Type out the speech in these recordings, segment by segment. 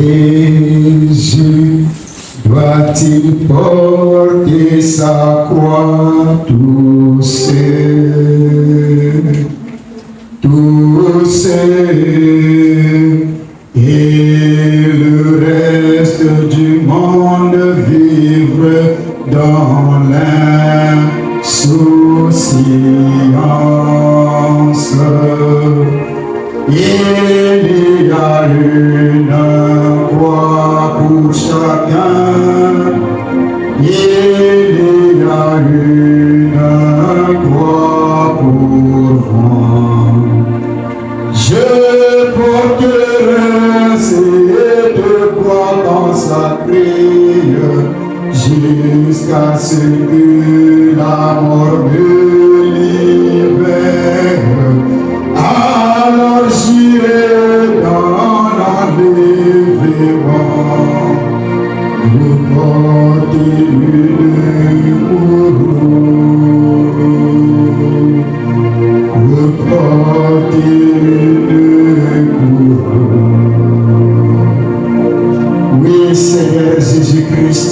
Jésus doit-il porter sa croix tout seul, et le reste du monde vivre dans l'insouciance. Il y a une croix pour chacun, il y a une croix pour moi. Je porterai ces deux croix consacrées jusqu'à ce que la mort me libère. Alors j'irai dans l'enlèvement, vous portez une couronne, vous portez une couronne. Oui, Seigneur Jésus-Christ.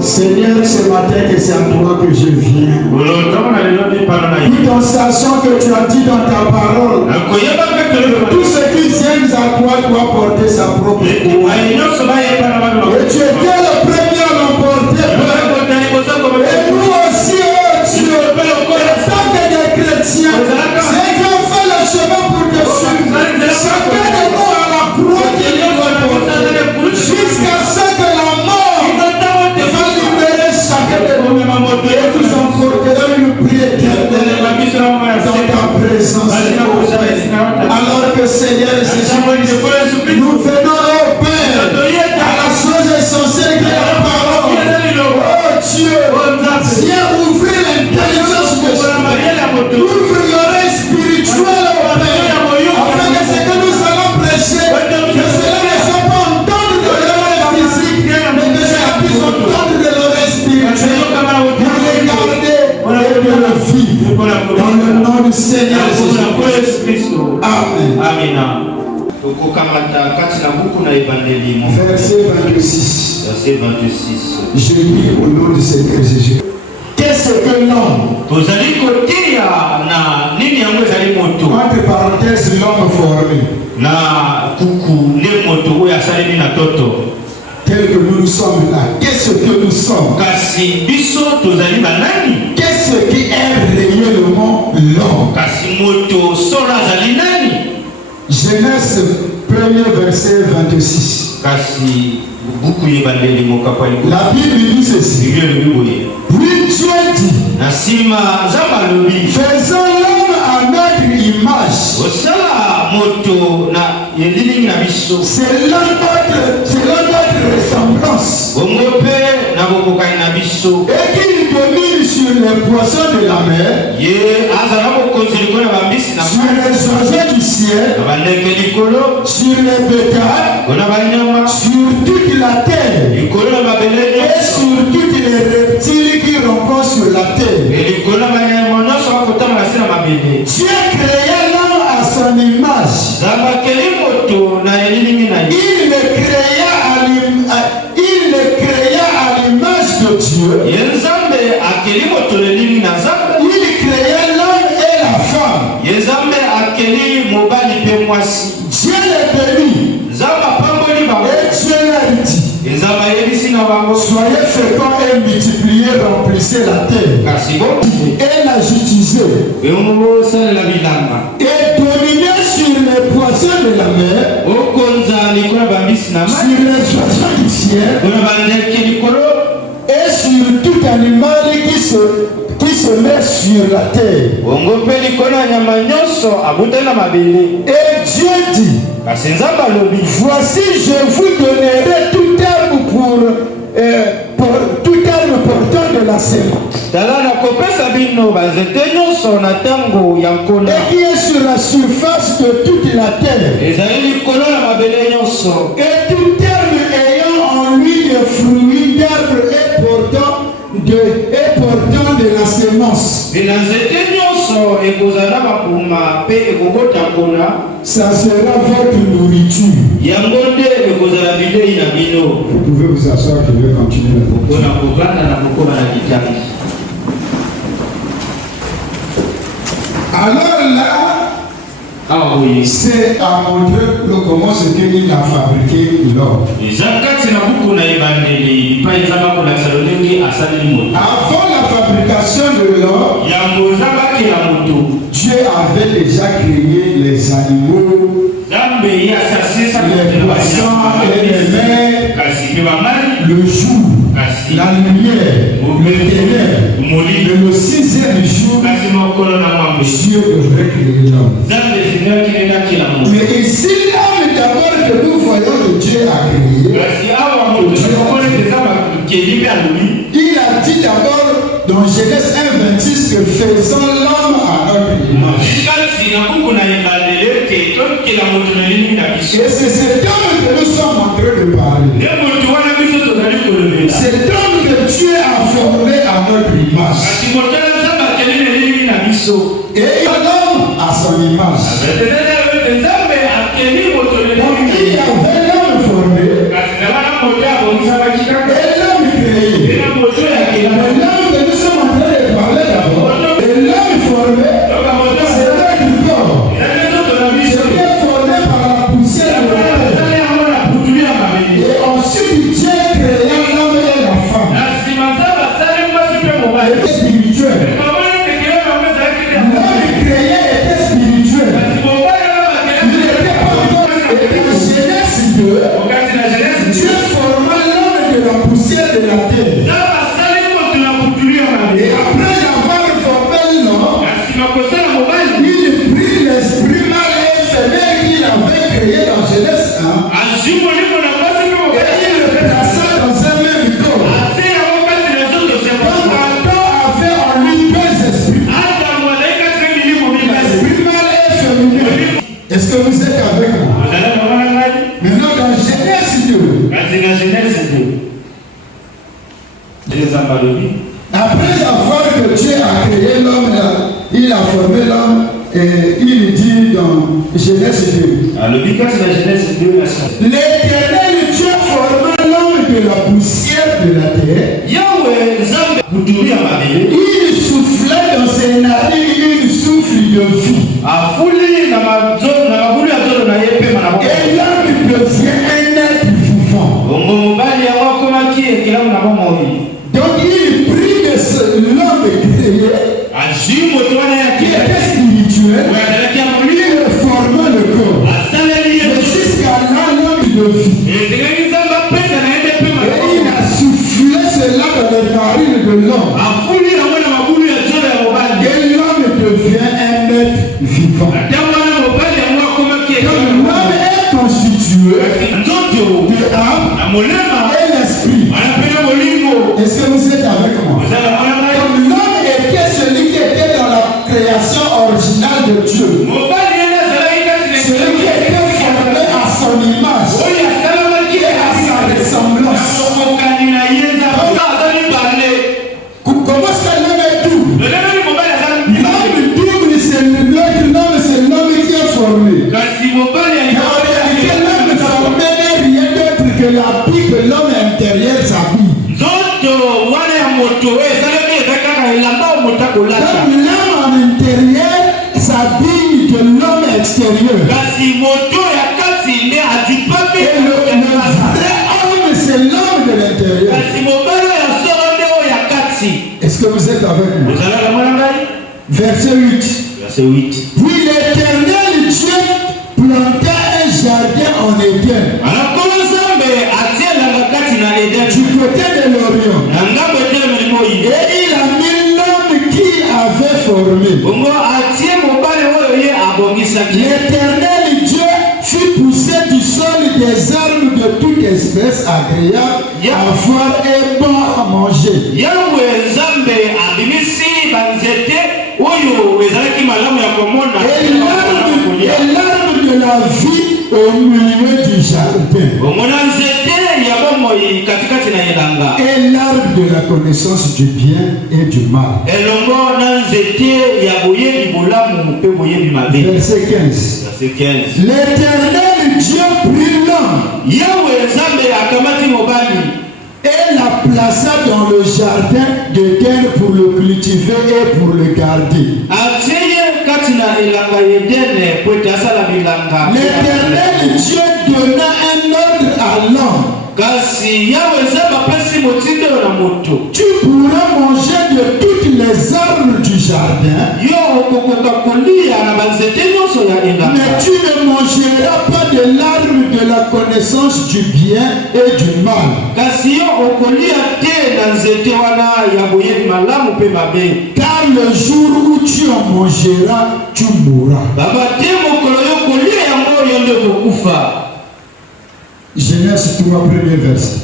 Seigneur, ce matin que c'est à toi que je viens. Tout en sachant que tu as dit dans ta parole, tous ceux qui tiennent à toi doivent porter sa propre croix. Et tu étais le premier à l'emporter. Et nous aussi, oh Dieu, en tant que des chrétiens, c'est qui ont fait le chemin pour te suivre. Chacun de nous a la croix qui nous a porté jusqu'à ce que la mort va libérer chacun de nous. Et nous emporterons une prière éternelle dans ta présence. Alors que Seigneur Jésus, nous venons au Père à la chose essentielle qui est la parole. Oh Dieu, viens ouvrir l'intelligence de ce monde. Ouvre l'oreille spirituelle au Père, afin que ce que nous allons prêcher, que cela ne soit pas entendre de l'oreille physique, mais que cela puisse entendre de l'oreille spirituelle. Pour les garder et de le vivre. Dans le nom du Seigneur Jésus-Christ. Amen. Amen. Verset 26. Je lis au nom du Seigneur Jésus. Qu'est-ce que l'homme? Entre parenthèses, l'homme formé. Tel que nous sommes là. Qu'est-ce que nous sommes? Qu'est-ce qui est réellement l'homme? Genèse 1er verset 26. La Bible dit ceci. Puis Dieu dit, faisons l'homme à notre image. Selon notre ressemblance. Et qu'il domine sur les poissons de la mer, sur les oiseaux du ciel, sur les bétails, sur toute la terre, et sur toutes les reptiles qui rampent sur la terre. Dieu créa l'homme à son image. Il le créa à l'image de Dieu. Il créa l'homme et la femme. Dieu les bénit. Et Dieu leur dit, soyez féconds et multipliez, remplissez la terre. Et la justifiez. Et dominez sur les poissons de la mer, sur les oiseaux du ciel, et sur tout animal qui se met sur la terre. Et Dieu dit, voici je vous donnerai tout herbe tout herbe portant de la semence. Et qui est sur la surface de toute la terre. Et tout herbe ayant en lui des fruits d'herbe et portant de la semence. ça sera votre nourriture. Vous pouvez vous asseoir, je vais continuer alors là, c'est à montrer comment c'est qu'il a fabriqué l'or. Avant la fabrication de l'or, Dieu avait déjà créé les animaux, les poissons et les mers, le jour, la lumière, le ténèbre. Le sixième jour, Dieu devrait créer l'homme. Mais ici, l'homme d'abord que nous voyons que Dieu a créé, il a dit d'abord dans Genèse 1:26 que faisons l'homme à notre image. Et c'est cet homme que nous sommes en train de parler. C'est l'homme que Dieu a formé à notre image. Et l'homme à son image. Donc il y avait l'homme formé et l'homme créé. Mais l'homme que nous sommes en train de parler d'abord, et l'homme formé, c'est notre corps. C'est bien formé par la poussière de la terre. Et ensuite Dieu créa l'homme et la femme. Et spirituel. L'homme créé était spirituel. Il n'était pas encore. Et dans Genèse 2, Dieu forma l'homme de la poussière de la terre. Et après avoir formé l'homme, il prit l'esprit mâle et femelle qu'il avait créé dans Genèse 1 et il le plaça dans un même corps. Donc Adam avait en lui deux esprits, l'esprit mâle et féminin. Est-ce que vous êtes avec moi? Maintenant dans Genèse 2, après avoir que Dieu a créé l'homme, il a formé l'homme et il dit dans Genèse 2. L'Éternel Dieu forma l'homme de la poussière de la terre. Il souffla dans ses narines une souffle de vie. Et l'homme devient un être vivant. Donc il prit de l'homme créé qui était spirituel, il forma le corps. Jusqu'à là, l'homme de vie. Et il a soufflé cela dans les narines de l'homme. Et l'homme devient un être vivant. Donc l'homme est constitué de âme et l'esprit. Est-ce que vous êtes avec moi? Donc l'homme était celui qui était dans la création originale de Dieu. Celui qui était formé à son image et à sa ressemblance. Comment est-ce que l'homme est double? L'homme double, c'est l'homme qui est formé. En réalité, l'homme formé n'est rien d'autre que l'habit que l'homme intérieur s'habille. Donc l'homme en intérieur s'habille de l'homme extérieur. Et le vrai homme, c'est l'homme de l'intérieur. Est-ce que vous êtes avec moi? Verset 8. Puis l'Éternel Dieu planta un jardin en Éden, du côté de l'Orient. Et il a mis l'homme qui avait formé. L'Éternel Dieu fit pousser du sol des arbres de toute espèce agréables à voir et bon à manger. Et l'arbre de la vie au milieu du jardin. Et l'arbre de la connaissance du bien et du mal. Verset 15. L'Éternel Dieu prit l'homme et la plaça dans le jardin d'Éden pour le cultiver et pour le garder. L'Éternel Dieu donna un ordre à l'homme. Tu pourras manger de toutes les arbres du jardin, mais tu ne mangeras pas de l'arbre de la connaissance du bien et du mal. Car le jour où tu en mangeras, tu mourras. Genèse 3, premier verset.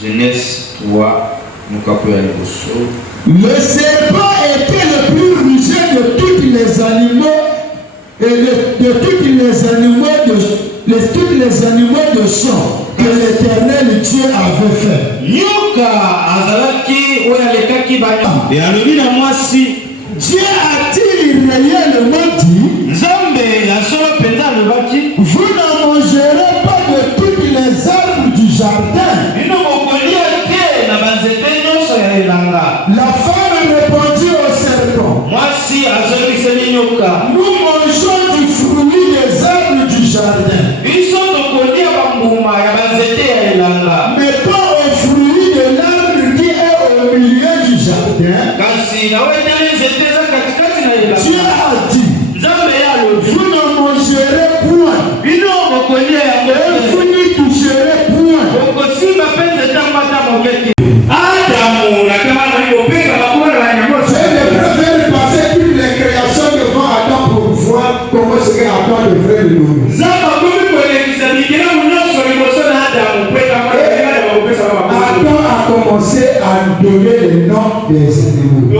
Genèse 3, le serpent était le plus rusé de tous les animaux et de tous les animaux de champ que l'Éternel Dieu avait fait. Dieu a-t-il réellement dit, vous ne mangerez pas de toutes les arbres du jardin? La femme répondit au serpent, nous mangeons du fruit des arbres du jardin, mais pas au fruit de l'arbre qui est au milieu du jardin. Dieu a dit, vous ne mangerez point, et vous n'y toucherez point. Je ne préfère passer toutes les créations devant Adam pour voir comment serait Adam le frère de nous. Adam a commencé à donner les noms des animaux.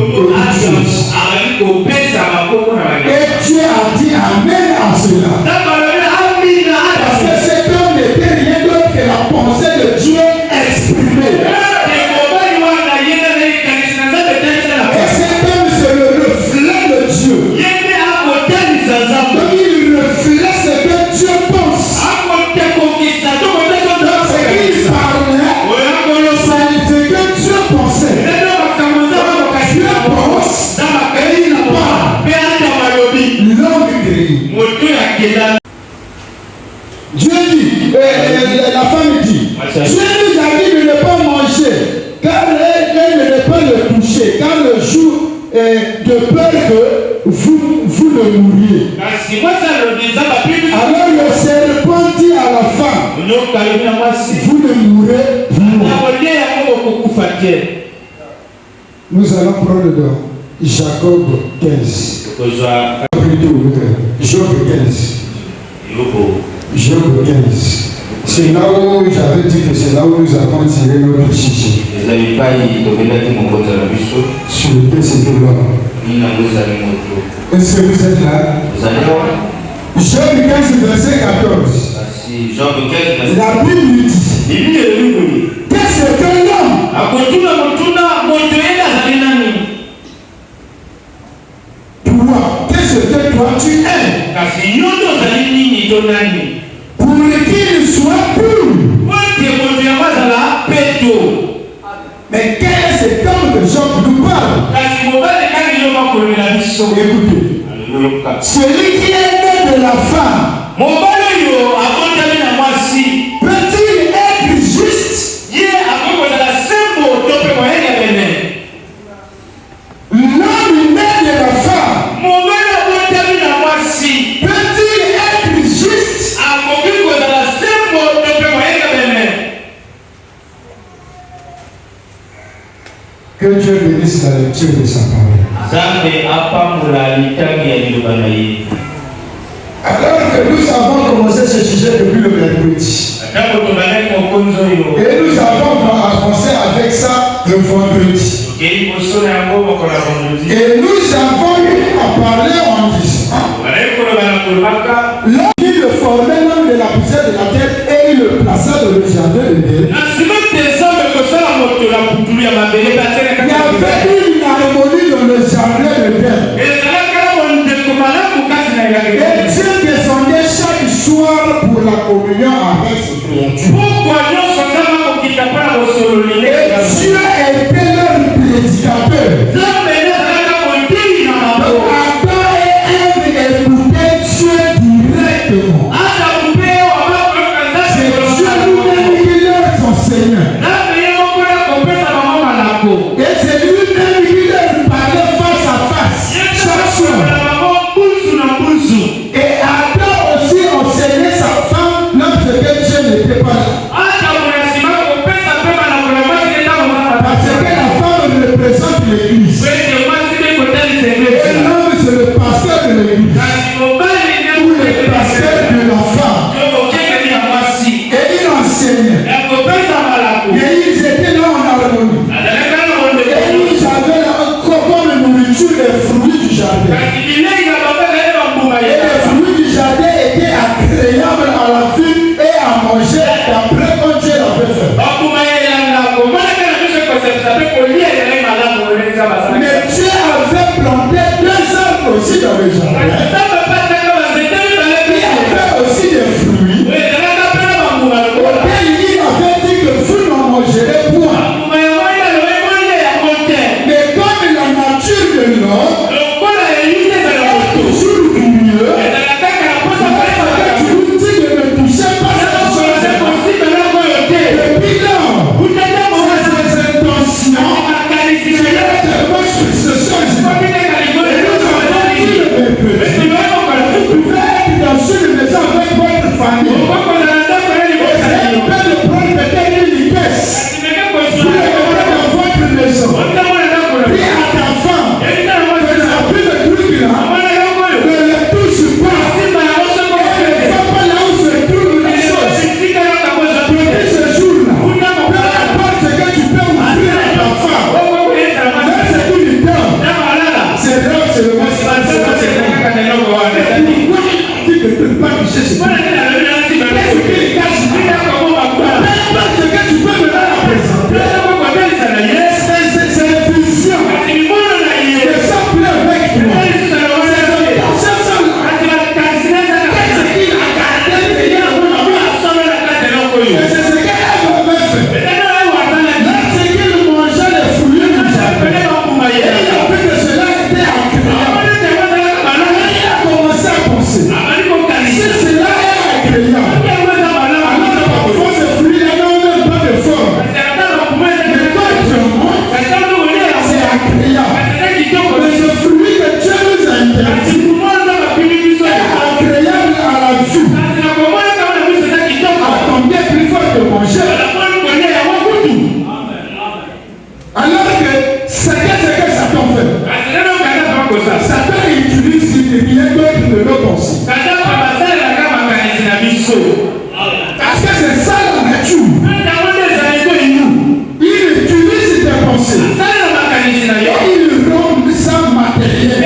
Et Dieu a dit amen à cela. Parce que cet homme n'était rien d'autre que la pensée de Dieu exprimée. Et cet homme c'est le reflet de Dieu. Donc il reflète ce que Dieu pense. Donc ce qu'il parlait, c'est ce que Dieu pensait. Dieu pense, il parle. L'homme crie. Dieu dit, la femme dit, Dieu nous a dit de ne pas manger, car elle ne pas le toucher, car le jour de peur que vous ne mouriez. Alors le serpent dit à la femme, vous ne mourrez point. Nous allons prendre dans Jacob 15. Job 15. Job 15. C'est là où j'avais dit que c'est là où nous avons tiré notre chichi. Sur lequel c'est de l'homme. Est-ce que vous êtes là? Job 15, verset 14. La Bible dit, qu'est-ce que l'homme? Toi, qu'est-ce que toi tu es? Pour qu'il soit pur. Mais quel est cet homme que Job nous parle? Écoutez, celui qui est né de la femme peut-il être juste? L'homme né de la femme peut-il être juste? Que Dieu bénisse la lecture de sa parole. Alors que nous avons commencé ce sujet depuis le mercredi, et nous avons avancé avec ça le vendredi, et nous avons eu à parler en disant, l'homme qui le formait l'homme de la poussière de la terre et il le plaça dans le jardin de Dieu. Dieu était leur prédicateur. Adam et Ève écoutaient Dieu directement. C'est Dieu lui-même qui leur enseignait. Et c'est lui-même qui leur parlait face à face chaque soir. Et Adam aussi enseignait sa femme lorsque Dieu n'était pas là. Parce que la femme représente l'église. Et l'homme c'est le pasteur de l'église. Ou le pasteur de la femme. Et il enseignait. Et ils étaient là en harmonie. Et ils avaient comme nourriture les fruits du jardin. Et les fruits du jardin étaient agréables à la vue et à manger d'après quand Dieu l'avait fait. Mais Dieu avait planté 2 arbres aussi dans le jardin. Il avait aussi des fruits. Auquel il avait dit que vous n'en mangerez point. Mais comme la nature de l'homme est toujours curieux, tu nous dis de ne toucher pas cette chose. Depuis là, ces intentions, ce sont vous pouvez être dans une maison avec votre famille. Vous pouvez prendre peut-être une liquesse. Vous le mettez dans votre maison. Puis à ta femme, tu as vu le truc là, ne le touche pas. Ne va pas là où se trouve la chose. Depuis ce jour-là, peu importe ce que tu peux offrir à ta femme, même si tu lui donnes, c'est là que c'est le mot. Pourquoi tu ne peux pas toucher ce truc? Qu'est-ce qu'il cache? Peu importe ce que tu peux me la présenter. C'est la vision. Je sens plus avec toi. Qu'est-ce qu'il a gardé derrière mon amour? C'est ce qu'elle avait fait. Lorsqu'il mangeait les fruits du jardin, il a vu que cela était agréable. Il a commencé à penser. Si cela est agréable, alors parfois ces fruits-là n'ont même pas de forme. Mais quand je mange, c'est agréable. Mais ce fruit que Dieu nous a interdit est agréable à la vue. À combien plus fort de manger. Alors que c'est que Satan fait. Satan utilise rien d'autre de nos pensées. Parce que c'est ça la nature. Il utilise tes pensées. Et il rend ça matériel.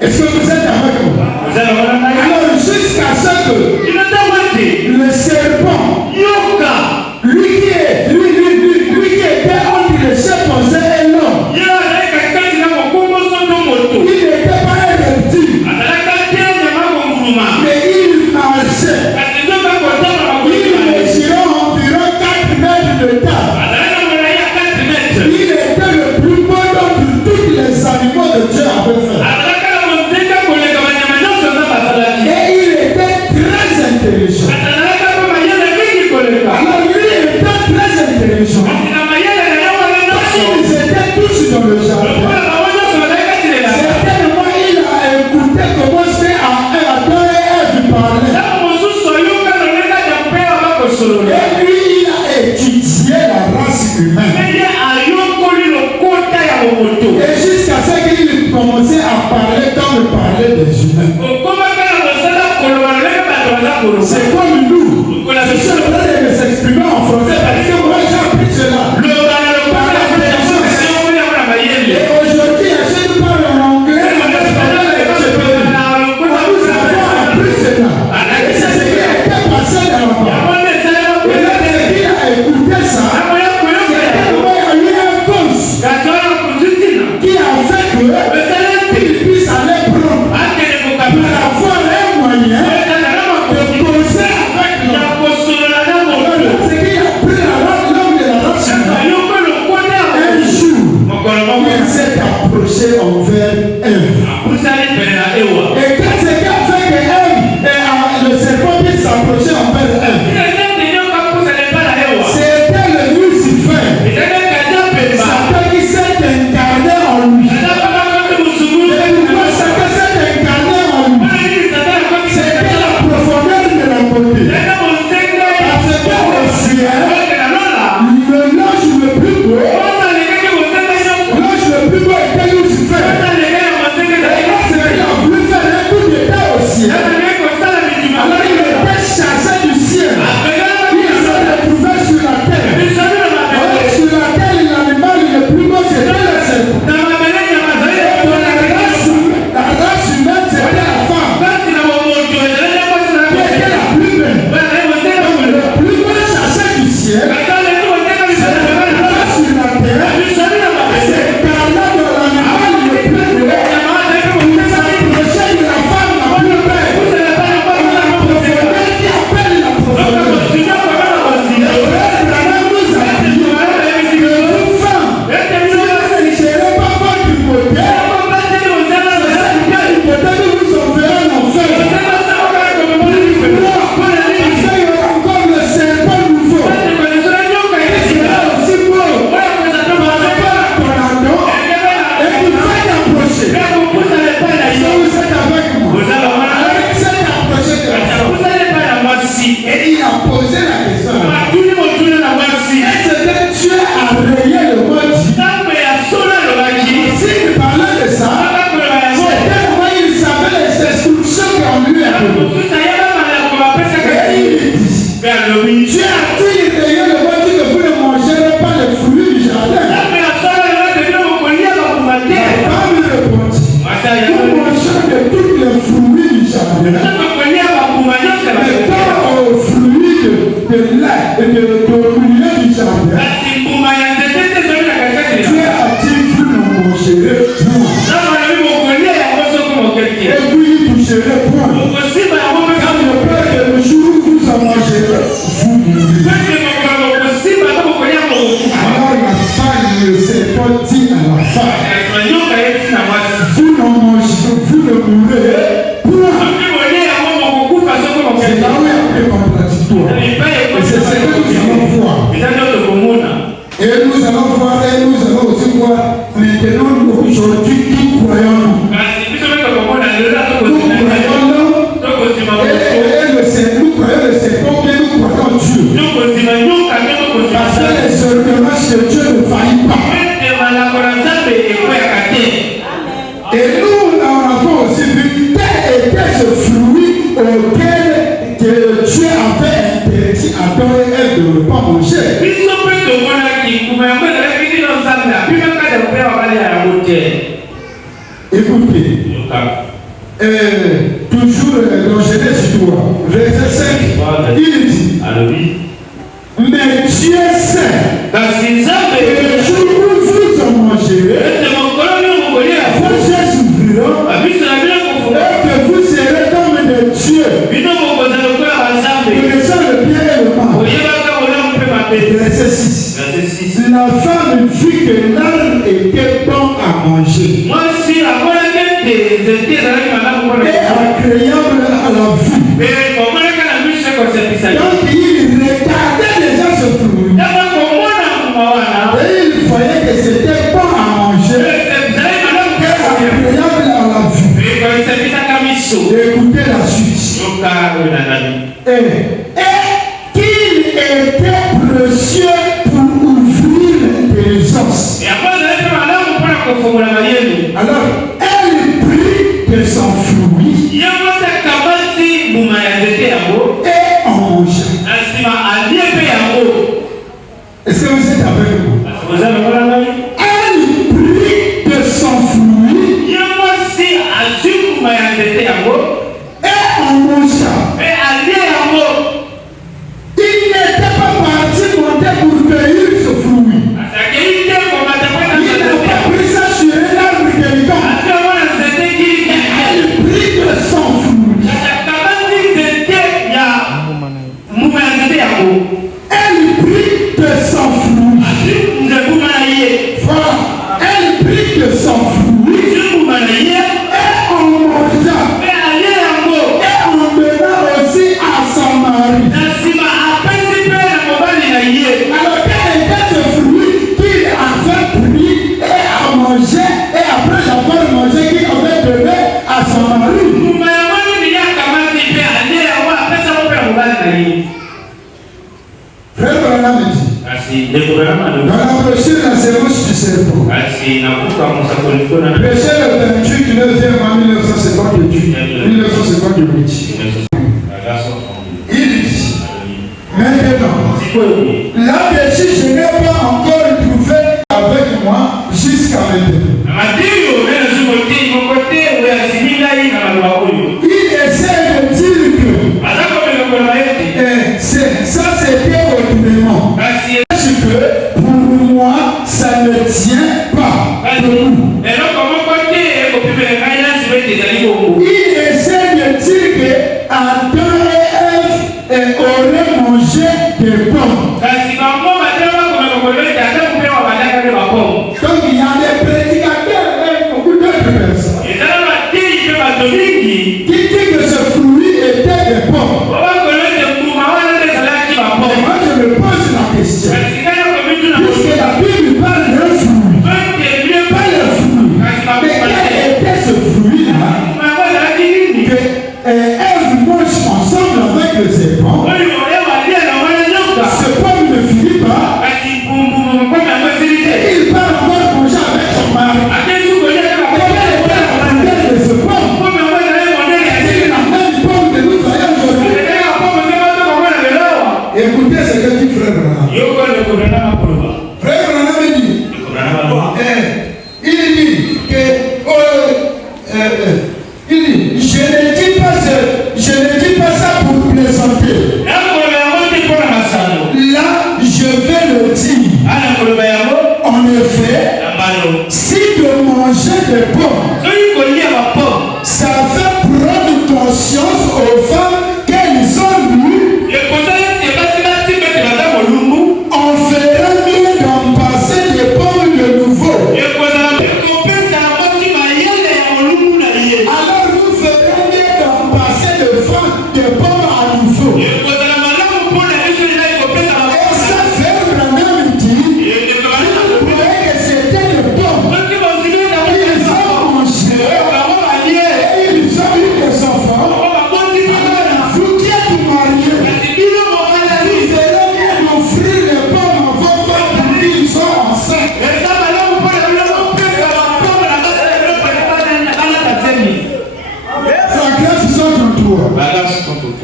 Est-ce que vous êtes avec moi? Alors jusqu'à ce que le serpent, lui qui était entre les chimpanzés et l'homme, il n'était pas un reptile, mais il marchait. Il mesurait environ 4 mètres de taille. Il était le plus beau d'entre tous les animaux que Dieu avait fait. Et il était très intelligent. Alors lui était très intelligent. Ils étaient tous dans le jardin. Certainement il a écouté comment c'est à Adam et Ève parlaient. Et lui il a étudié la race humaine. Et jusqu'à ce qu'il commençait à parler comme il parlait des humains. C'est comme nous. Je suis en train de s'exprimer en français parce que moi j'ai appris cela. Et aujourd'hui, je parle en anglais, en espagnol et en japonais. Nous avons appris cela. Et c'est ce qui a été passé là-bas. Et là, ce qui a écouté ça, certainement il y a eu un cause qui a fait qu'il puisse aller prendre pour avoir un moyen de causer avec s'approchait envers elle. C'était le Lucifer. Satan qui s'est incarné en lui. Et pourquoi Satan s'est incarné en lui? C'était la profondeur de la beauté. Parce que au ciel, le l'ange le plus beau, était Lucifer. Il a voulu faire un coup d'état au ciel. Alors il était chassé du ciel. Il s'est retrouvé sur la terre. Sur la terre, l'animal le plus beau, c'était le serpent. La race humaine, c'était la femme. Qui était la plus belle. Le plus beau chassé du ciel. Écoutez, toujours dans Genèse 3, verset 5, il dit, mais Dieu sait que le jour où vous en mangerez, vos yeux s'ouvriront et que vous serez comme des dieux, connaissant le bien et le mal. Verset 6. La femme vit que l'arbre était bon à manger et agréable à la vue. Donc il regardait déjà ce fruit et il voyait que c'était bon à manger et agréable à la vue. Écoutez la suite. Et qu'il était précieux pour ouvrir l'intelligence. Alors elle prit de son fruit et en mangea. Est-ce que vous êtes avec moi? Elle prit de son fruit et en mangea. Il n'était pas parti monter pour cueillir ce fruit. Il n'a pas pris ça sur un arbre quelconque. Elle prit de son fruit. Frère Branham dit, dans la brochure La sémence du serpent, prêché le 28 9e en 1958. Il dit, maintenant, là-dessus, je n'ai pas encore trouvé avec moi jusqu'à maintenant. Il essaie de dire que ça c'était autrement. Parce que pour moi, ça ne tient pas debout. Il essaie de dire que Adam et Ève auraient mangé des pommes. Donc il y a des prédicateurs et beaucoup d'autres personnes qui disent que ce fruit était des pommes. Mais moi je me pose la question. Puisque la Bible parle d'un fruit, pas le fruit. Mais quel était ce fruit-là que Ève mange ensemble avec le serpent? Ce pomme ne finit pas. Il part encore manger avec son mari. Quel était la grandeur de ce pomme? C'est la même pomme que nous voyons aujourd'hui. Écoutez ce que dit Frère Branham. Frère Branham dit, il dit que je ne dis pas ça pour plaisanter. Là, je vais le dire. En effet, si de manger des pommes, ça fait prendre conscience aux femmes qu'elles ont lu, on ferait mieux d'en passer des pommes de nouveau. Alors vous ferez mieux d'en passer des pommes à nouveau. Et ça fait vraiment dire que c'était le pomme qu'ils ont mangé et ils ont eu des enfants. Alors vous qui êtes mariés, vous ferez mieux d'offrir les pommes à vos femmes pour qu'ils soient enceintes. La grâce soit en toi.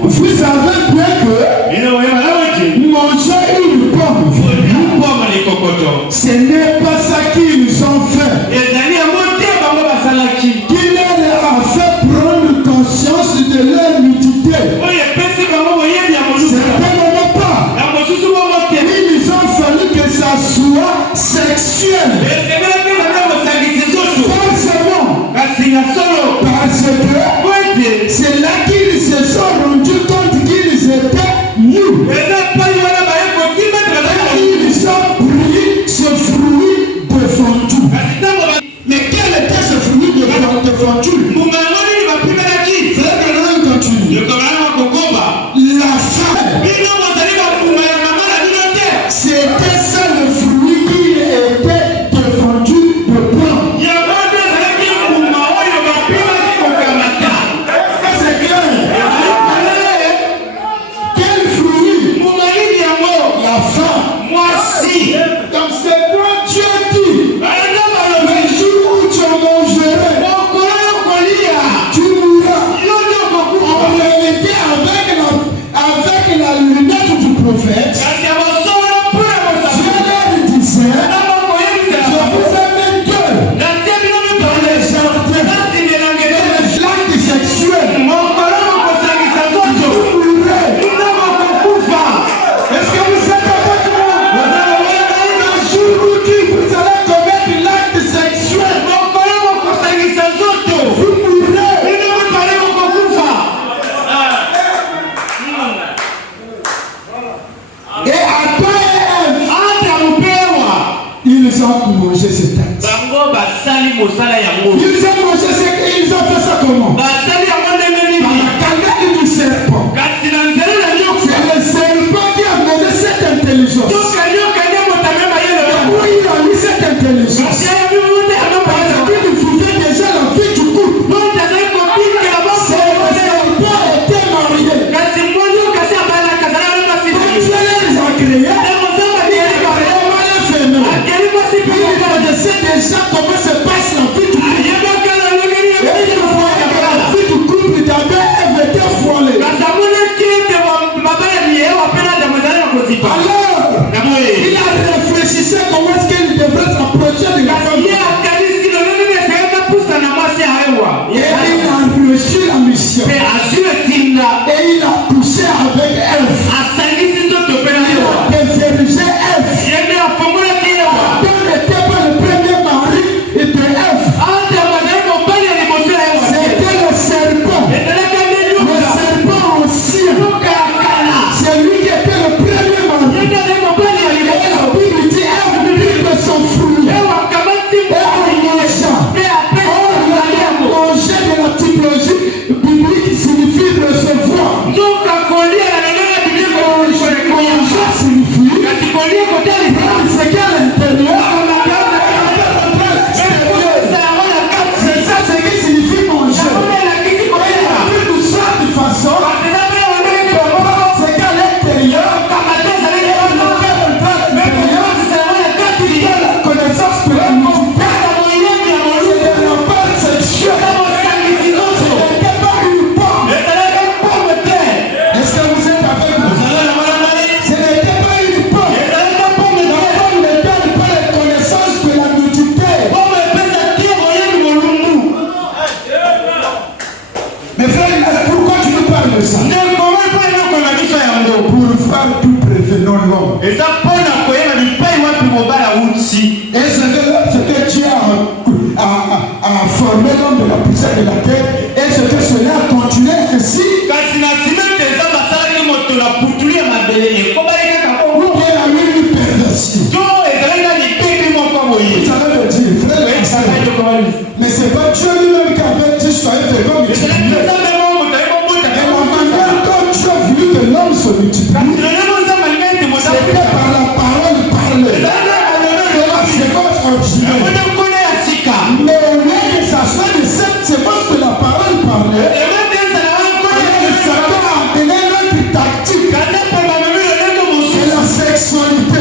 Vous savez bien que manger une pomme, ce n'est pas ça qu'ils ont fait. Qui leur a fait prendre conscience de leur nudité. Certainement pas. Ils ont fallu que ça soit sexuel. Forcément. Parce que c'est là qu'ils se sont rendus compte qu'ils étaient nus. Ils ont pris ce fruit défendu. Mais quel était ce fruit défendu? La femme. C'était ça le fruit qui était défendu de prendre. C'est clair. Quel fruit? La femme. Comme c'est toi Dieu dit, le jour où tu en mangerais, tu mourras. En réalité, avec la lunette du prophète, Dieu leur disait, je vous aime Dieu dans les jardins, l'acte sexuel, vous mourrez. Est-ce que vous êtes avec moi? Le jour où vous allez commettre l'acte sexuel, vous mourrez. Et Adam et Ève, ils ont mangé ce texte. Ils ont mangé ce qu'ils ont fait ça comment? Par la cannelle du serpent. C'est le serpent qui a donné cette intelligence. Où il a mis cette intelligence? Parce qu'il faisait déjà la vie du couple. C'est le serpent était marié. parole. Et ça, pour la cohésion, il paye moi pour mon bal à outils. Et ce que Dieu a formé l'homme de la poussière de la terre, et ce que cela a continué ainsi. Quand il a signé des hommes, ça a été mon tour à poutuler ma belle. Comment il est capable? Ou bien la une perversion. Tout est dans les pays, mon favori. Ça veut dire, frère, mais c'est pas Dieu lui-même qui avait dit soyez féconds, mais c'est la manière dont Dieu a voulu que l'homme se multiplie. C'était par la parole parlée. De la séquence originale. Mais au lieu que ça soit de cette séquence de la parole parlée, Satan a amené notre tactique. C'est la sexualité. Et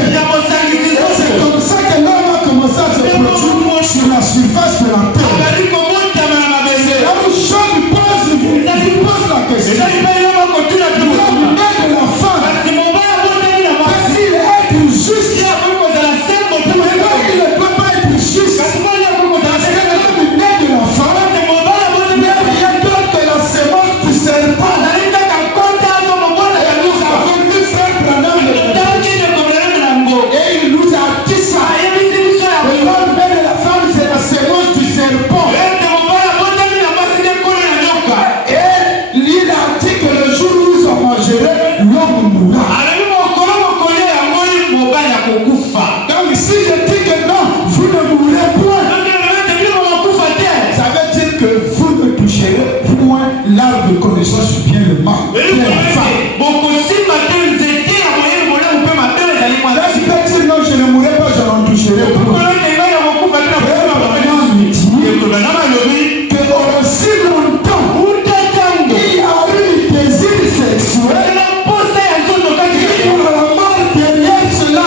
c'est comme ça que l'homme a commencé à se produire sur la surface de la terre. Là où Jean lui pose la question. L'homme naît de la femme. Peut-il être juste? Il ne peut pas être juste. Parce que l'homme naît de la femme. Il n'y a rien d'autre que la sémence du serpent. Et nous avons vu frère Branham et il nous a dit ça. L'homme naît de la femme, c'est la sémence du serpent. Et il a dit que le jour où ils en mangeraient, l'homme mourra. Donc si je dis que non, vous ne mourrez point, ça veut dire que vous ne toucherez point l'arbre de connaissance du bien et le mal. Là, tu peux dire non, je ne mourrai pas, je n'en toucherai point. Que aussi longtemps, il y a eu le désir sexuel, il y aura la mort derrière cela.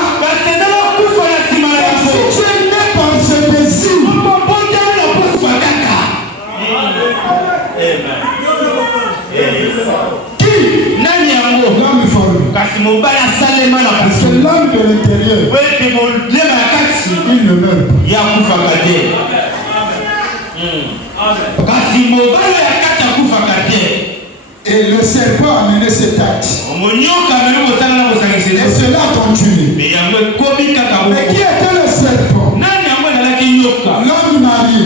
Si tu es né par ce désir, qui? L'homme formé. Parce que l'homme de l'intérieur, il ne meurt pas. Et le serpent a amené cet acte. Et cela a continué. Mais qui était le serpent? L'homme marié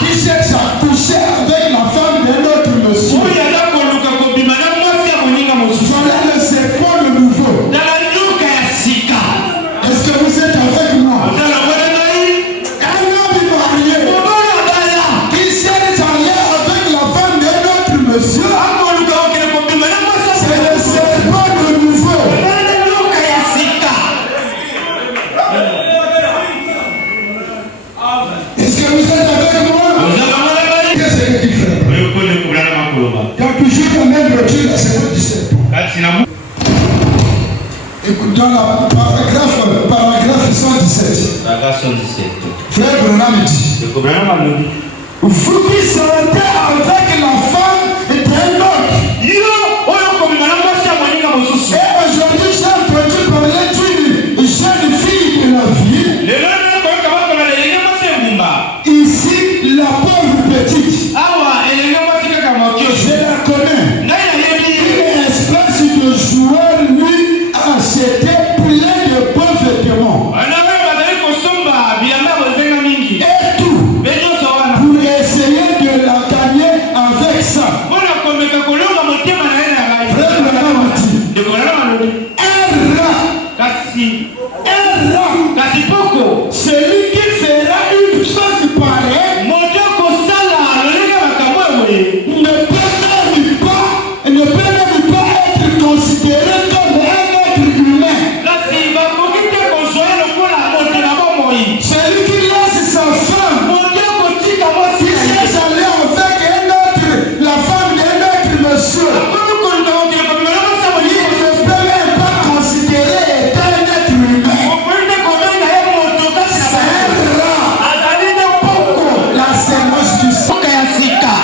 qui cherche à coucher avec la femme d'un autre monsieur. Voilà le serpent le nouveau. Est-ce que vous êtes avec moi? Un homme marié qui cherche à aller avec la femme d'un autre monsieur. C'est le serpent le nouveau. Est-ce que vous êtes avec moi? Qu'est-ce que tu fais? Il y a toujours la même retour à ce du serpent. Écoute, dans la paragraphe 117. Frère Branham dit, vous qui sortez avec la femme d'un autre. Et aujourd'hui, j'ai entendu parler d'une jeune fille de la ville. Ici, la pauvre petite. Je la connais. Une espèce de joueur, lui, a acheté plein de bons vêtements. Et tout. Pour essayer de la gagner avec ça. Frère Branham dit, un rat, celui qui fera une chose pareille, ne peut même pas être considéré comme un être humain. Celui qui laisse sa femme, qui cherche à aller avec la femme d'un autre monsieur, il ne peut même pas considérer être un être humain. C'est un rat. La sémence du sang.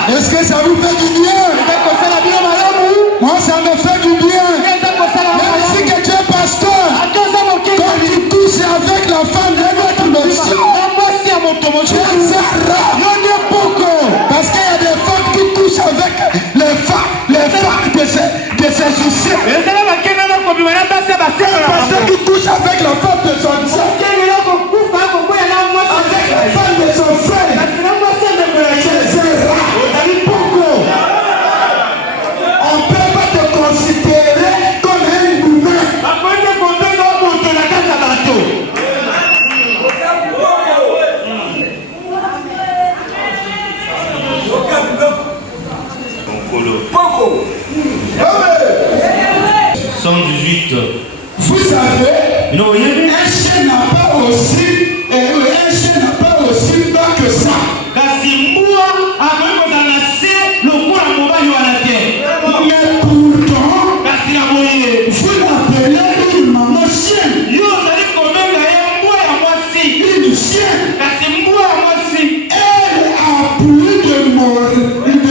Est-ce que ça vous fait du bien? Moi, ça me fait du bien. Même si que tu es pasteur, quand tu touches avec la femme d'un autre monsieur, tu es un rat. Parce qu'il y a des femmes qui touchent avec les femmes de ses soucis. pasteur qui couche avec la femme de son sang, avec la femme de son frère, c'est rare. On ne peut pas te considérer comme un humain. Vous savez, un chien n'a pas aussi bas que ça. Mais pourtant, vous l'appelez une maman chienne. Une chienne. Elle a plus de moralité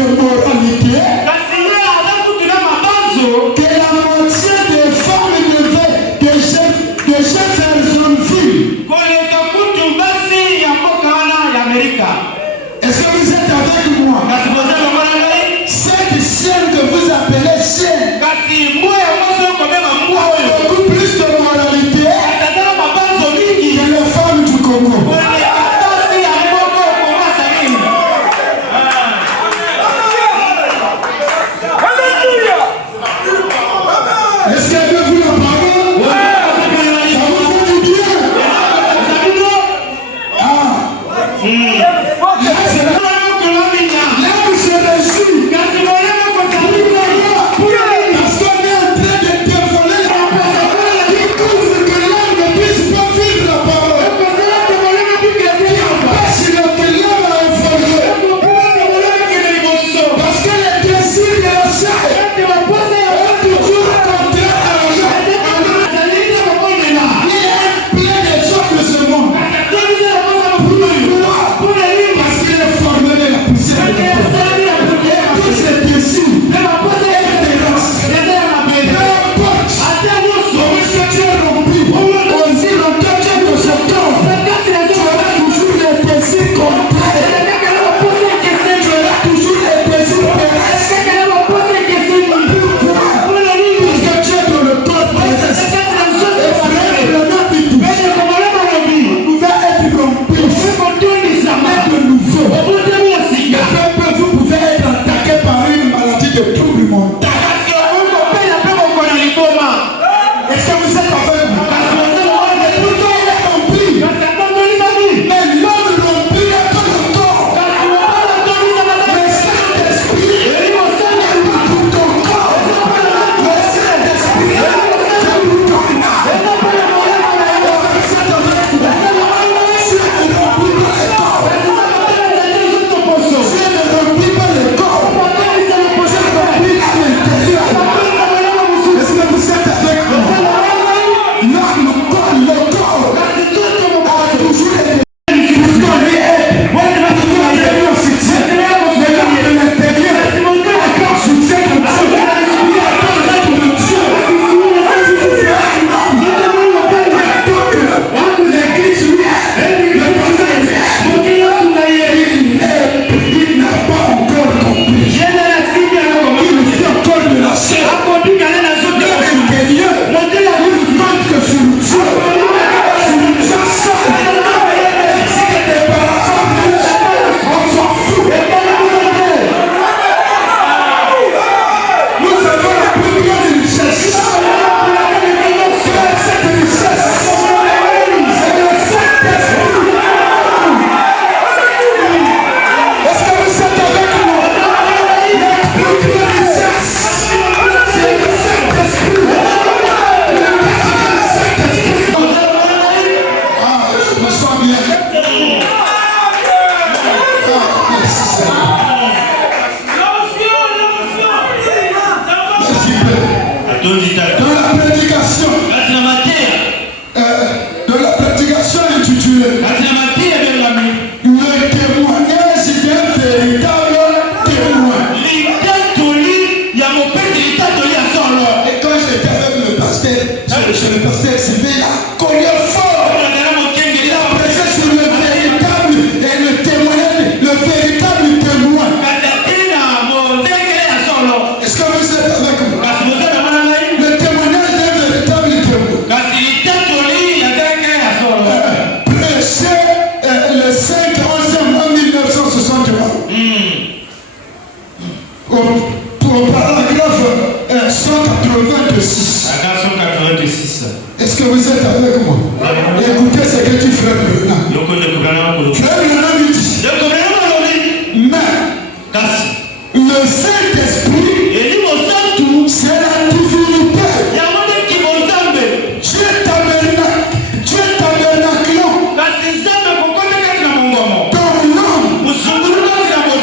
que la moitié des femmes de chefs filles. Est-ce que vous êtes avec moi? Cette chienne que vous appelez chienne a beaucoup plus de moralité que les femmes du Congo. Est-ce qu'elle veut vous la parole? Ça vous fait du bien? Là où je réussis, parce qu'on est en train de dévoiler la parole qui couvre que l'homme ne puisse pas vivre la parole, qui empêche que l'homme à informer, parce que les désirs de la chair est toujours contraire à la loi. Il est plein de choses de ce monde. Pourquoi? Parce qu'il est formé de la poussière de Dieu. Tous ces désirs, peu importe comment est-ce que tu es rompu, aussi longtemps que tu es de ce corps, tu auras toujours les désirs contraires. Tu auras toujours les désirs terrestres. Pourquoi? Parce que tu es dans le corps terrestre. Et frère, le nom du tout pouvait être rompu, mais de nouveau. Le peuple, vous pouvez être attaqué par une maladie de trouble mental. Est-ce que vous êtes avec moi? Pourquoi il est rempli? Mais l'homme rempli est dans le corps. Le Saint-Esprit est pour ton corps. Le Saint-Esprit est pour ton âme. Si tu es rempli par le corps, si tu es rempli par le corps, tu es rempli à l'intérieur. Est-ce que vous êtes avec moi? L'âme, le corps a toujours été pour donner aide. L'intérieur soutient. Mais l'âme de l'intérieur encore soutient de Dieu. Il attend l'aide de Dieu. L'église lui est. Le pasteur lui est. Il n'a pas encore compris. Il fait encore de la chair. L'intérieur, il compte que sur Dieu. Sur Dieu seul. Si tu n'es pas on s'en fout. Nous avons la plus grande richesse. Cette richesse, c'est le Saint-Esprit. Est-ce que vous êtes avec moi? La plus grande richesse, c'est le Saint-Esprit. Je me sens bien. Merci Seigneur. Merci Père. Dans la prédication, intitulée le témoignage d'un véritable témoin. Et quand j'étais avec le pasteur, le pasteur Sylvain, il a collé fort. Il a prêché sur le véritable et le témoignage, le véritable témoin. Est-ce que vous êtes avec moi? Le témoignage d'un véritable Est-ce que vous êtes avec moi? Écoutez ce que tu frère Bernard. Frère Bernard lui dit, mais le Saint-Esprit, c'est la divinité. Dieu est tabernacle. Dieu est tabernacle. Dans l'homme.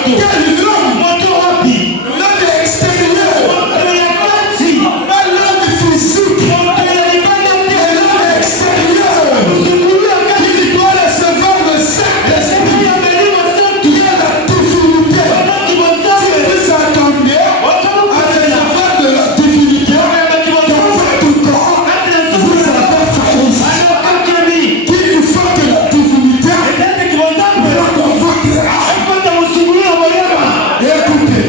Quel l'homme? L'homme extérieur. Pas l'homme physique. Et l'homme extérieur. Il doit recevoir le Saint-Esprit. Qui est la divinité. Si vous attendez à recevoir de la divinité dans votre corps, vous avez failli. Il faut que la divinité soit dans votre âme. Écoutez,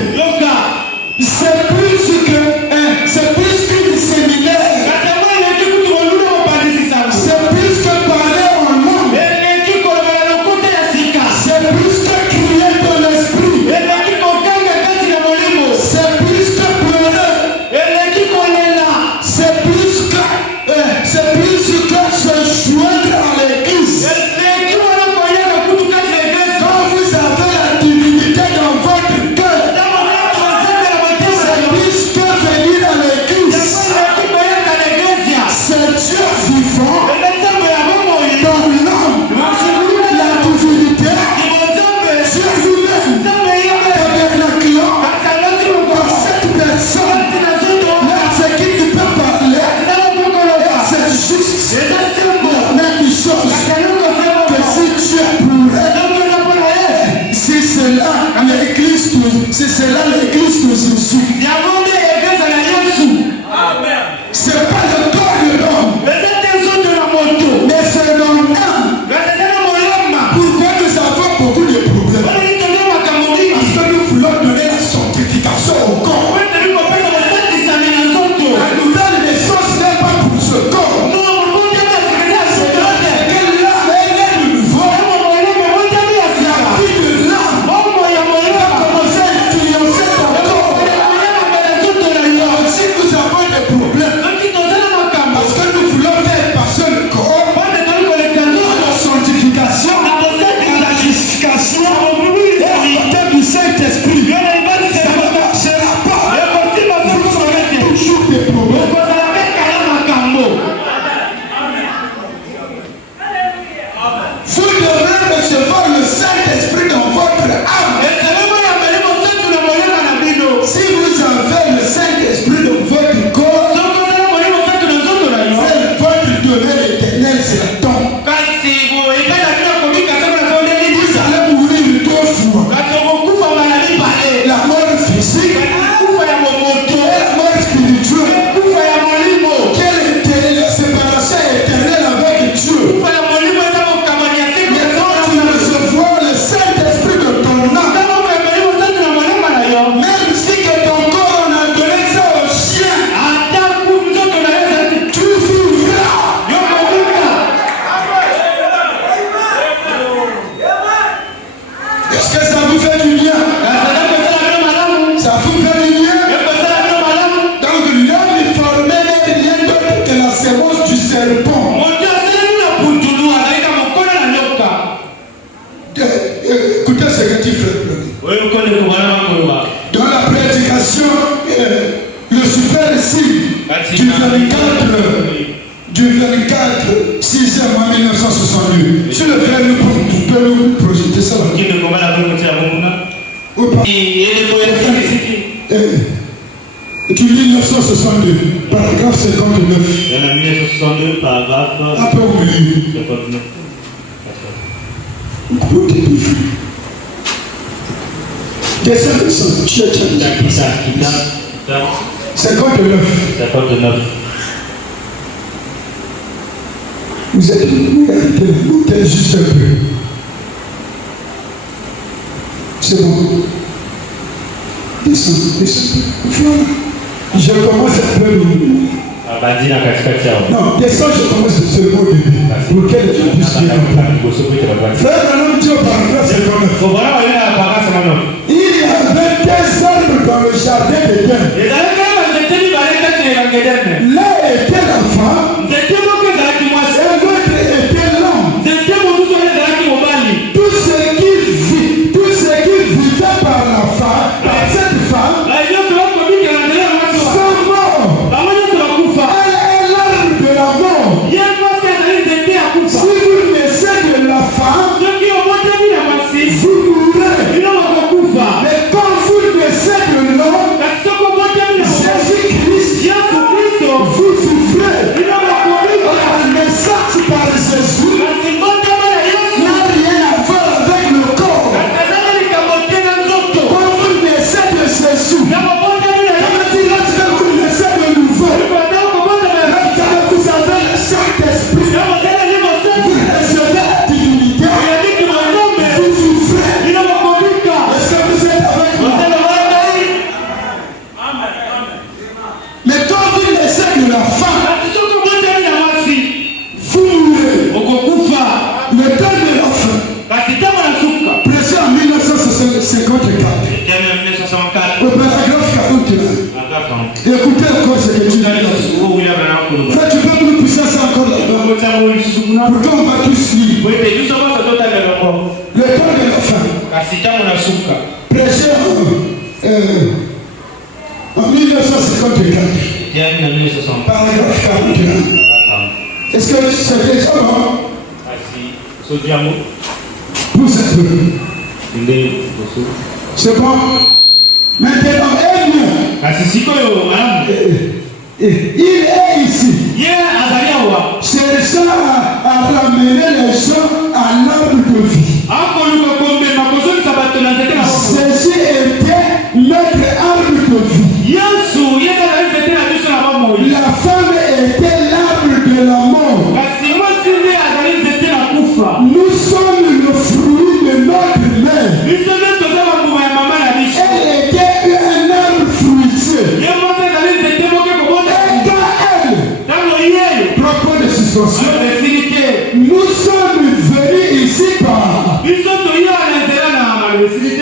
c'est plus qu'une séminaire. C'est plus que parler en langue. C'est plus que crier dans l'esprit. C'est plus que pleurer. C'est plus que se joindre à l'église. Quand vous avez la divinité dans votre cœur, c'est plus que venir à l'église. C'est Dieu vivant dans l'homme. La divinité, Dieu lui-même, tabernaculant dans cette personne. Là, c'est qui tu peux parler. C'est juste la même chose que si Dieu pourrait. Si c'est là l'église nous suit. C'est pas le corps de l'homme, mais c'est l'homme. Pourquoi nous avons beaucoup de problèmes? Parce que nous voulons donner la sanctification au corps. La nouvelle naissance n'est pas pour ce corps. C'est là que l'âme est née de nouveau. La vie de l'âme va commencer à influencer ton corps. Si nous avons des problèmes, parce que nous voulons faire passer le corps à la sanctification, à la justification et au baptême du Saint-Esprit, ça ne marchera pas. Vous aurez toujours des problèmes. Vous devez recevoir le Saint-Esprit dans votre âme. Si vous avez le Saint-Esprit dans votre corps, votre demeure éternelle, c'est la tombe. Vous allez mourir 2 fois. La mort physique et la mort spirituelle. Quelle était la séparation éternelle avec Dieu? Mais quand tu recevras le Saint-Esprit de ton âme, même si que ton corps on a donné ça au chien, tu vivras. Est-ce que ça vous fait du bien? Ça vous fait du bien? Donc l'homme est formé n'est rien d'autre que la sémence du serpent. Écoutez ce que tu fais. Dans la prédication, le super signe du 24 6e mois 1962. Si le frère nous peut nous projeter ça. Tu lis 1962, paragraphe 59. 1962, paragraphe. Après vous lisez. 59. Descends. 59. Vous êtes juste un peu. C'est bon. Descends. Voilà. Je commence un peu. Non, descends, je commence ce mot de début. Pour quel je puisse bien entendre. Frère, maintenant, Dieu paragraphe 59. Il y avait des arbres dans le jardin d'Éden. Là était la femme. tu peux nous pousser ça encore là-bas. Pourquoi on va tous lire? Le temps de la fin. Prêcher en 1954. Paragraphe 41. Est-ce que c'est déjà bon? Pousse un peu. C'est bon. Maintenant, il est ici. Cherchant à ramener les gens à l'arbre de vie. Ceci était notre arbre de vie. La femme était l'arbre de la mort. Nous sommes le fruit de notre mère. Elle était un arbre fruitier. Propos de suspension. Nous sommes venus ici par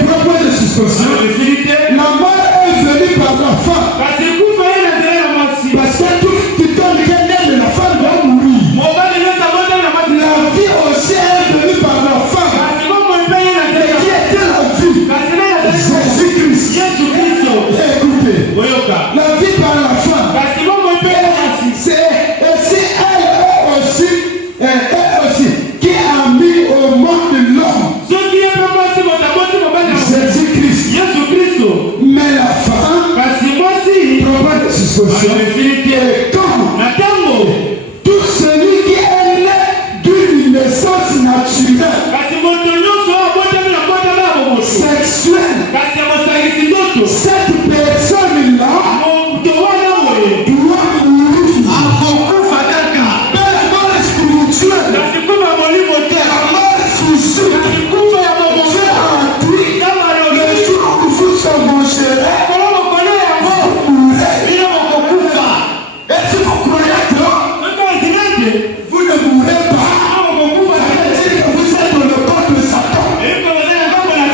propos de suspension. La mort est venue par la femme. Parce que tout homme qui est né de la femme doit mourir. La vie aussi est venue par la femme. Et qui était la vie? Jésus-Christ. Écoutez, la vie par la femme. C'est aussi elle aussi qui a mis au monde l'homme. Jésus-Christ. Mais la femme, propos de suspension. Tout celui qui est né d'une naissance naturelle, sexuelle, cette personne-là doit mourir. La mort spirituelle, la mort physique, le jour où vous se mangerez, vous mourrez. Et si vous croyez que vous ne mourrez pas, ça veut dire que vous êtes dans le corps de Satan.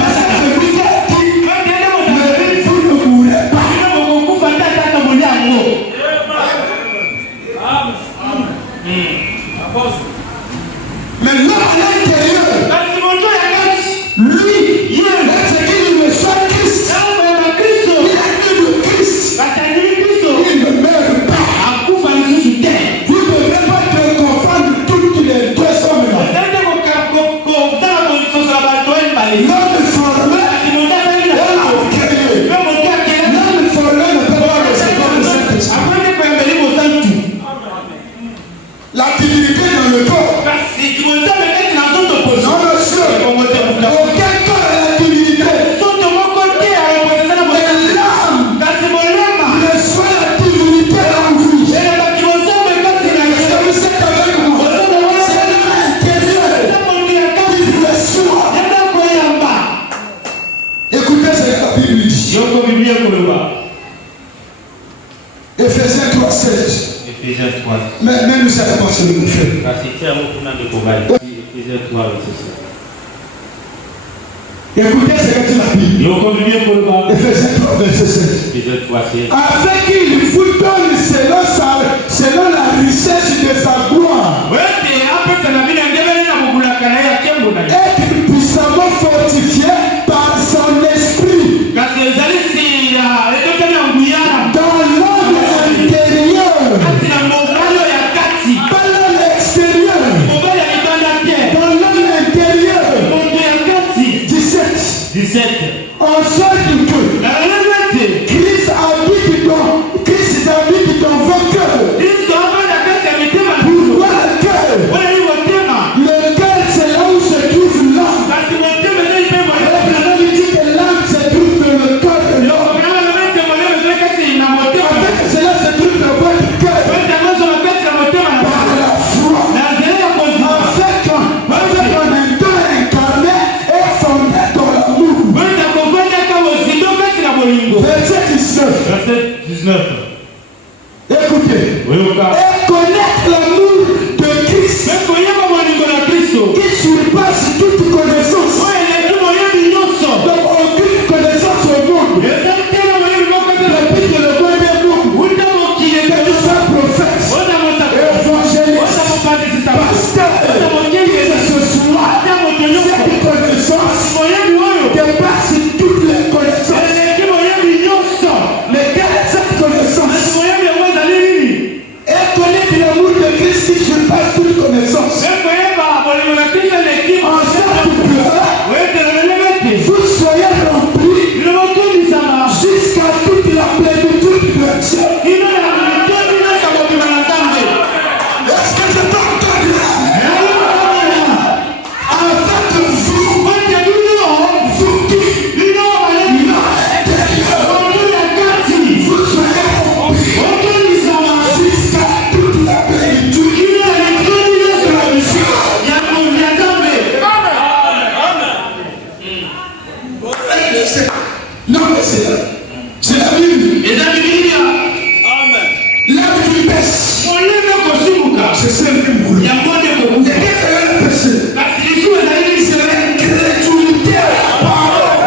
Parce que lui a dit, vous ne mourrez pas. Mais l'homme à l'intérieur, lui, c'est qu'il ne soit Christ. Il a dit le Christ. Il ne meurt pas. Vous ne devrez pas te confondre toutes les deux hommes-là. L'homme formé et l'homme créé. L'homme formé ne peut pas recevoir le Saint-Esprit. La divinité dans le corps. Non, monsieur. Aucun corps est la divinité. Mais l'âme reçoit la divinité en vous. Est-ce que vous êtes avec moi? C'est l'homme intérieur qui reçoit. Écoutez ce que la Bible dit. Éphésiens 3:16. Mais nous savons pas ce que nous faisons. Écoutez ce que dit la Bible. Éphésiens 3, verset 16. Afin qu'il vous donne selon la richesse de sa gloire, être puissamment fortifié par son esprit dans l'homme intérieur, pas l'homme extérieur, dans l'homme intérieur. 17. En sorte que Christ habite dans vos cœurs. Christ qui surpasse toute connaissance. En sorte que vous soyez remplis jusqu'à toute la plénitude de Dieu. Est-ce que je t'entends là? Afin que vous qui vous soyez remplis jusqu'à toute la plénitude de Dieu. Non, mais c'est la Bible. L'âme qui baisse, c'est celle qui mourut. Et qu'est-ce qu'elle a péché? C'est l'incrédulité à la parole.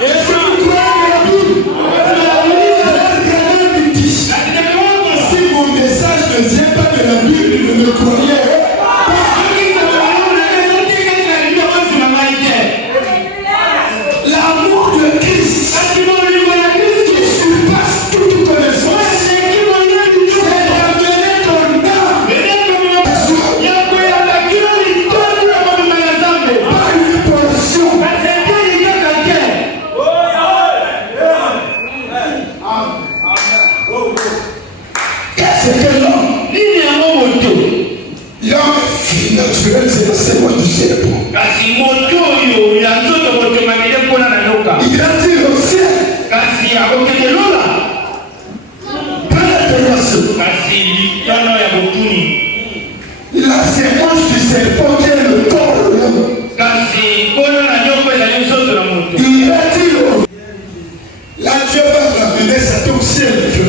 Et si vous croyez la Bible, regardez du dit, si mon message ne vient pas de la Bible, ne me croyez pas. L'amour de Christ qui surpasse toute connaissance, c'est d'amener ton âme par une portion. Qu'est-ce que l'homme? L'homme naturel, c'est le cerveau du cerveau. Il a dit au ciel, la sémence du serpent qui est le corps de l'homme. Il a dit, là Dieu va ramener Satan au ciel de Dieu.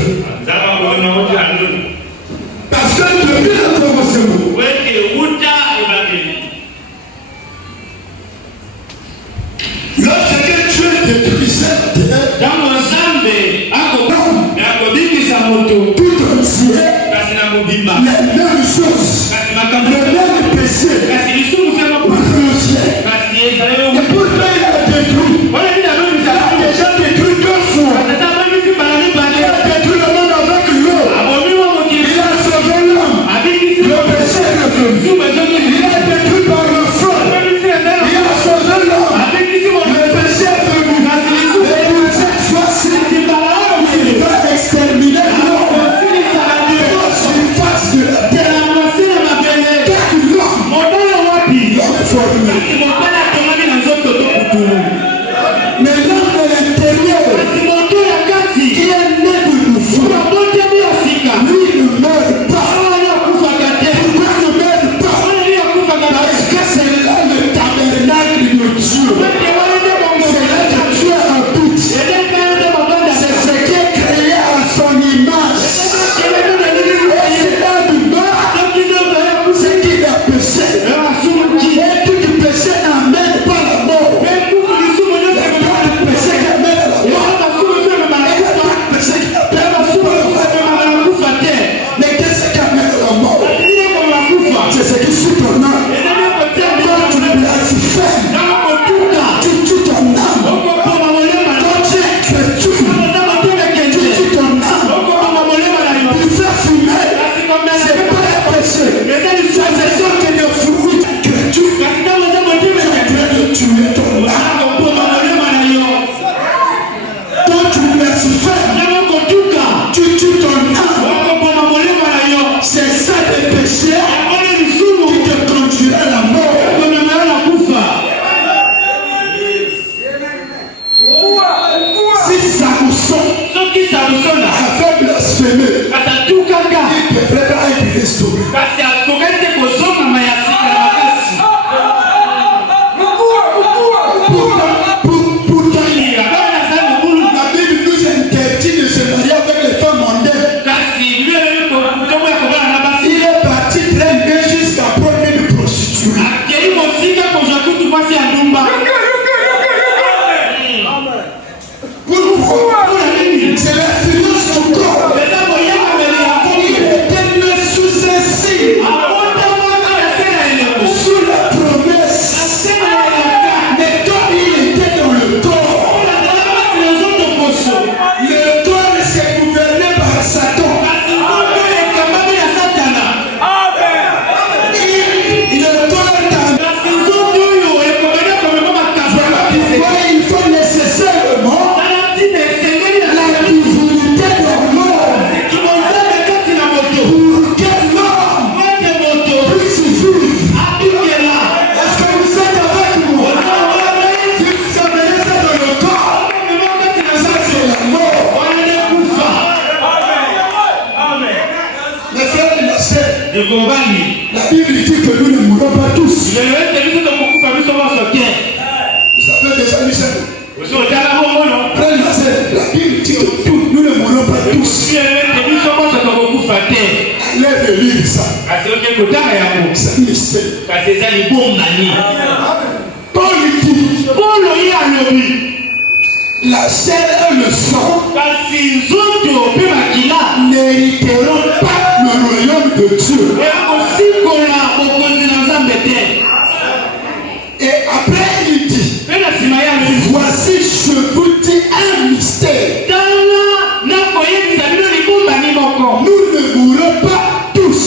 Parce que depuis le commencement, lorsque Dieu détruisait la terre, tout entier, les mêmes choses, les mêmes péchés, et pourtant il a détruit. Il a déjà détruit 2 fois. Il a détruit le monde avec l'eau. Il a sauvé l'homme. Le péché est revenu. Il a détruit par le feu. Il a sauvé l'homme. Le péché est revenu. Et pour cette fois-ci, il va exterminer l'homme de la surface de la terre. La Bible dit que nous ne mourrons pas tous. Vous savez déjà Michel. La Bible dit que nous ne mourrons pas tous. Allez de lire ça. C'est mystère. Paul dit, la chair et le sang n'hériteront pas le royaume de Dieu. Et après il dit, voici je vous dis un mystère. Nous ne mourrons pas tous.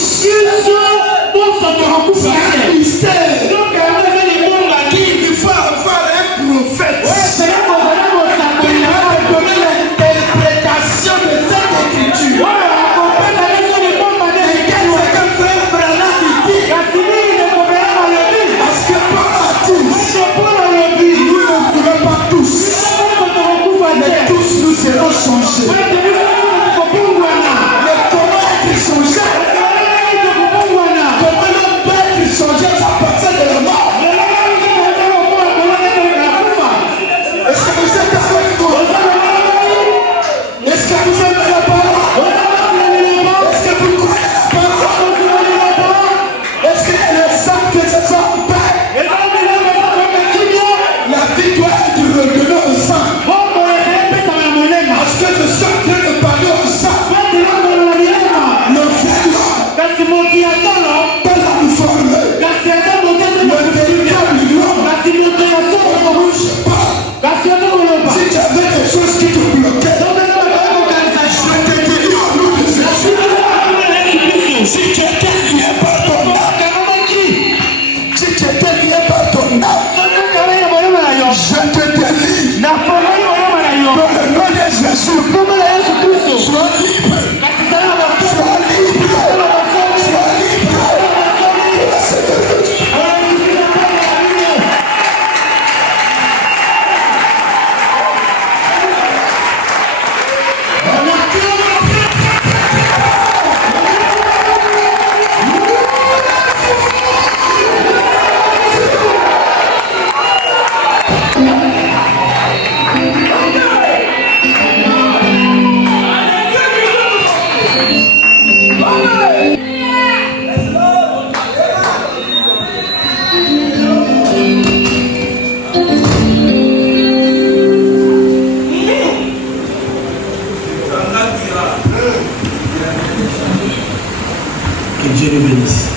C'est un mystère. Il faut avoir un prophète. L'interprétation de cette écriture. Parce que Paul a dit, nous ne mourrons pas tous. Mais tous nous serons changés. Mais comment être changé? Comment l'homme peut être changé à partir de la mort? Est-ce que vous êtes avec moi? Est-ce que vous êtes la parole? Est-ce que vous croyez la parole? Est-ce que le sang que ce soit en paix? La vie doit être redonnée au sang. Parce que je suis en train de parler au sang. Le fainéant, pas la forme, le véritable l'homme. Je parle. Si tu avais des choses qui te bloquaient, je te dis au nom de Jésus. Si tu étais lié par ton âme, si tu étais lié par ton âme, je te délivre. Dans le nom de Jésus, sois libre. Sois libre. Sois libre. Que Dieu nous bénisse.